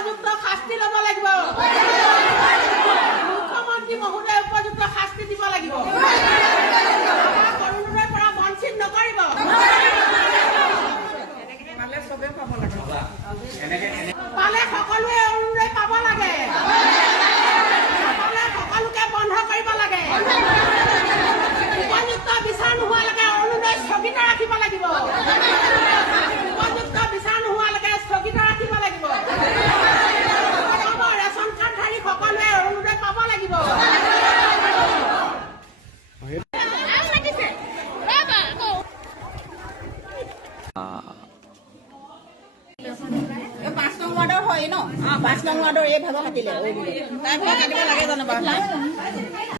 উপযুক্ত শাস্তি ল'ব লাগিব মুখ্যমন্ত্ৰী মহোদয় উপযুক্ত শাস্তি দিব লাগিব অৰুণোদয়ৰ পৰা বঞ্চিত নকৰিব পালে সকলোৱে অৰুণোদয় পাব লাগে সকলোকে বন্ধ কৰিব লাগে উপযুক্ত বিচাৰ নোহোৱালৈকে অৰুণোদয় স্থগিত ৰাখিব লাগিব উপযুক্ত বিচাৰ নোহোৱালৈকে স্থগিত ৰাখিব লাগিব ৰেচন কাৰ্ডধাৰী সকলোৱে অৰুণোদয় পাব লাগিব পাঁচ নং ৱাৰ্ডৰ হয় ন 5 নং ৱাৰ্ডৰ এই ভাগৰ কাটিলে তাৰ ভাগ কাটিব লাগে জানো বাৰু